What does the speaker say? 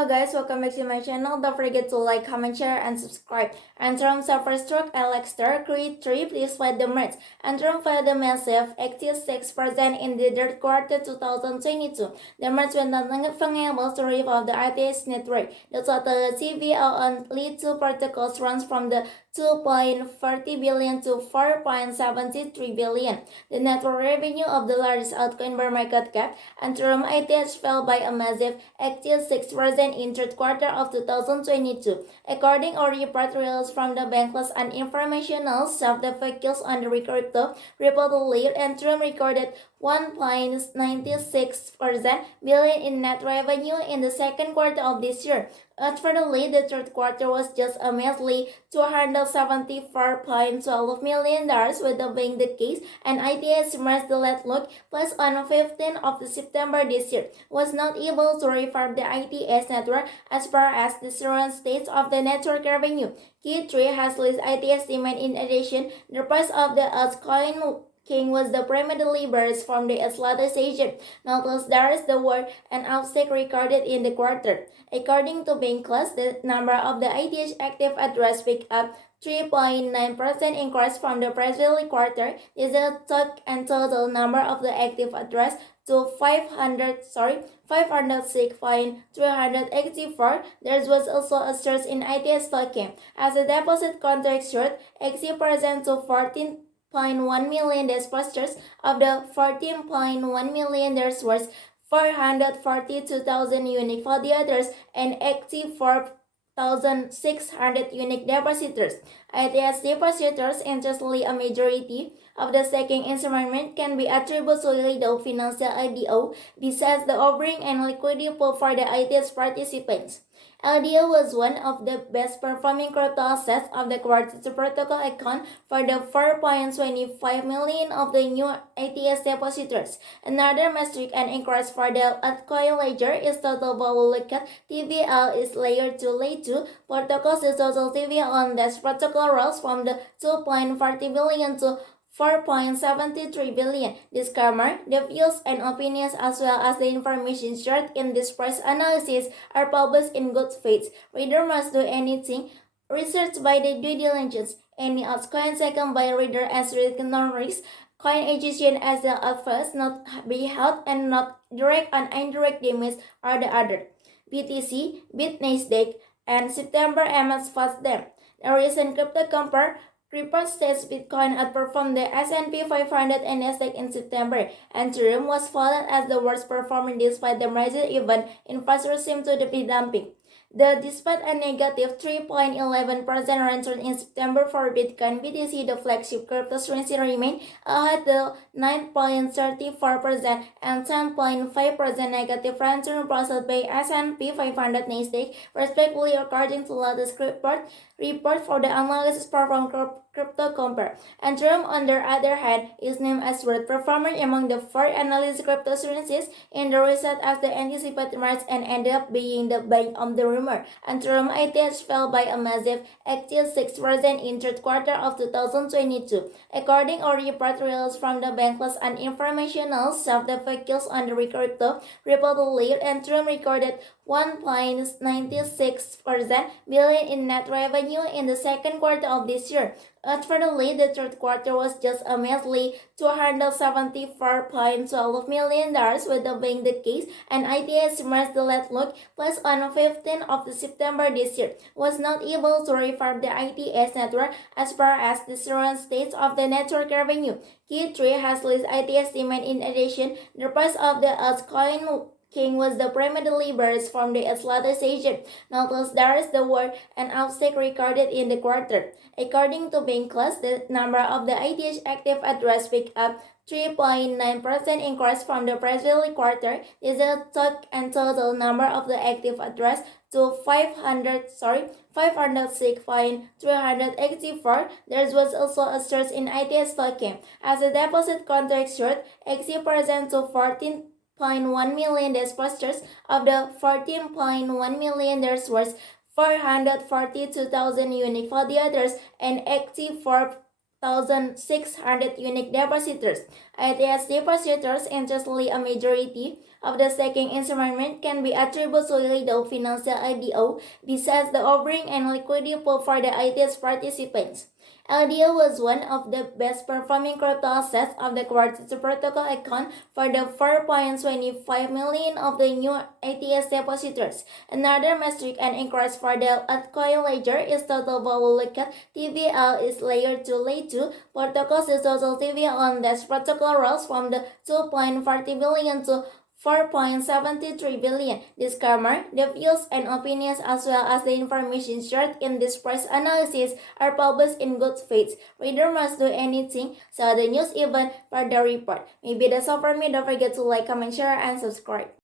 Hello guys, welcome back to my channel. Don't forget to like, comment, share, and subscribe. And terms of first stroke, Alex Creed 3, please fight the merge. And term for the massive 86% in the third quarter 2022. The merge went not able to revolve the ITS network. The total CVL on lead two protocols runs from the 2.40 billion to 4.73 billion. The network revenue of the largest altcoin by market cap and term ITH fell by a massive 86% in third quarter of 2022. According to report released from the Bankless and Informational Self-Vehicles on the crypto, reportedly Ethereum recorded 1.96% billion in net revenue in the second quarter of this year. Furthermore, the third quarter was just a measly $274.12 million, with the being the case, and ITS merged the let look plus on 15th of September this year was not able to refer the ITS network as far as the current states of the network revenue. Q3 has list ITS demand. In addition, the price of the altcoin King was the primarily bearish from the latest session. Notice there is the word and uptick recorded in the quarter. According to Bankless, the number of the ITH active address picked up 3.9% increase from the previous quarter. This is a total number of the active address to 506.384. There was also a surge in ITH token as the deposit contract short 80% to 14.1 million depositors. Of the 14.1 million, there was 442,000 unique for the others and 84,600 unique depositors. ITS depositors, interestingly, a majority of the second instrument can be attributed to the financial IDO, besides the offering and liquidity pool for the ITS participants. LDO was one of the best performing crypto assets of the quarter to protocol account for the 4.25 million of the new ITS depositors. Another metric and increase for the altcoin ledger is total volume. TVL is layer 2 protocols. The total TVL on this protocol rose from the 2.40 billion to 4.73 billion. Disclaimer: the views and opinions as well as the information shared in this price analysis are published in good faith. Reader must do anything research by the due diligence. Any altcoin taken by reader as non-risk coin acquisition as the advice not be held and not direct and indirect damage are the other. BTC, Nasdaq, and September MS fast them. The recent crypto compare report states Bitcoin outperformed the S&P 500 and Nasdaq in September, and Ethereum was fallen as the worst performer despite the merger even investors seem to be dumping. Despite a negative 3.11% return in September for Bitcoin, BTC, the flagship cryptocurrency, remained ahead the 9.34% and 10.5% negative return processed by S&P 500 Nasdaq, respectively, according to latest report for the analysis performed crypto compare. And Ethereum, on the other hand, is named as worst performer among the four analyzed cryptocurrencies in the reset as the anticipated merge and ended up being the bank of the rumor. And Ethereum ITH fell by a massive 86% in third quarter of 2022. According to report released from the Bankless and Informational Self-Vehicles on the crypto, reportedly Ethereum recorded 1.96% billion in net revenue in the second quarter of this year. Furthermore, the third quarter was just a measly $274.12 million, with the being the case, and ITS merged the let look plus on 15th of September this year was not able to refer the ITS network as far as the current states of the network revenue. Q3 has list ITS demand. In addition, the price of the altcoin King was the primarily bearish from the latest session. Notice there is the word and uptick recorded in the quarter. According to Bankless, the number of the ITH active address picked up 3.9% increase from the previous quarter. This is a total number of the active address to 506.384. There was also a surge in ITH token as the deposit contract short 80% to 14.1 million depositors. Of the 14.1 million, there was 442,000 unique for the others and 84,600 unique depositors. ITS depositors, interestingly, a majority of the second instrument can be attributed solely to financial IDO, besides the offering and liquidity pool for the ITS participants. LDO was one of the best performing crypto assets of the quarter to protocol account for the 4.25 million of the new ATS depositors. Another metric and increase for the altcoin ledger is total volume. TVL is layer 2 layer 2 protocols is total TVL on this protocol rose from the 2.40 billion to 4.73 billion. Disclaimer: the views and opinions as well as the information shared in this press analysis are published in good faith. Reader must do anything so the news even further report. Maybe that's all for me. Don't forget to like, comment, share, and subscribe.